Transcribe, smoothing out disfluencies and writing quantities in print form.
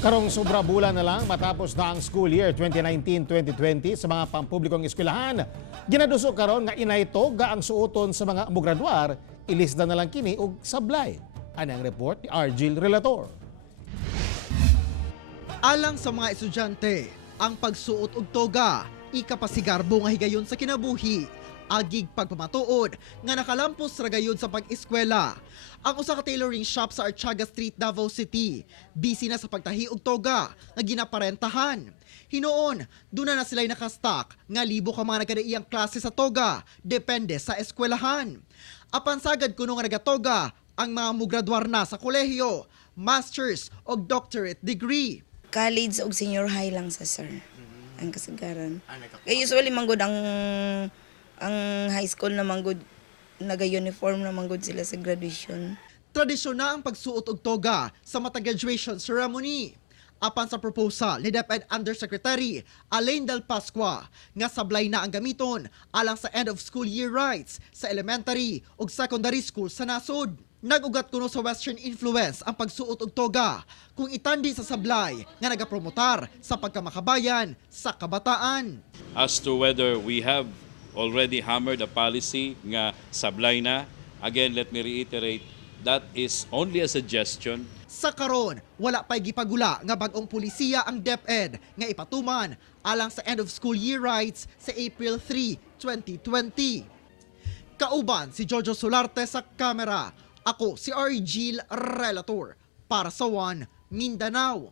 Karong sobra bulan na lang matapos na ang school year 2019-2020 sa mga pampublikong eskwelahan. Ginadusok karon nga inayto ga ang suoton sa mga mograduar, ilisda na lang kini og sablay. Ano ang report ni Argil Relator? Alang sa mga estudyante, ang pagsuot og toga, ikapasigarbo nga higayon sa kinabuhi, agig pagpamatuod nga nakalampos ra gayud sa pag-eskwela. Ang usa ka tailoring shop sa Artiaga Street, Davao City, busy na sa pagtahi og toga nga ginaparentahan. Hinoon, duna na sila'y nakastock nga libo ka mga nagkadaiyang klase sa toga, depende sa eskwelahan. Apan sagad kuno nga nagatoga ang mga mugraduar na sa kolehiyo, masters o doctorate degree. College o senior high lang sa sir. Ang kasagaran. Kaya usually manggod ang high school na manggod naga-uniform na manggod sila sa graduation. Tradisyon na ang pagsuot og toga sa mata graduation ceremony. Apan sa proposal ni DepEd Undersecretary Alain Del Pascua nga sablay na ang gamiton alang sa end of school year rites sa elementary ug secondary school sa nasod. Nag-ugat kuno sa Western influence ang pagsuot og toga kung itandi sa sablay nga nagapromotar sa pagkamakabayan sa kabataan. As to whether we have already hammered a policy nga sablay na, again, let me reiterate, that is only a suggestion. Sa karon, wala pa'y gipagula nga bagong pulisiya ang DepEd nga ipatuman alang sa end of school year rites sa April 3, 2020. Kauban si Jojo Solarte sa kamera. Ako si Argil Relator para sa One Mindanao.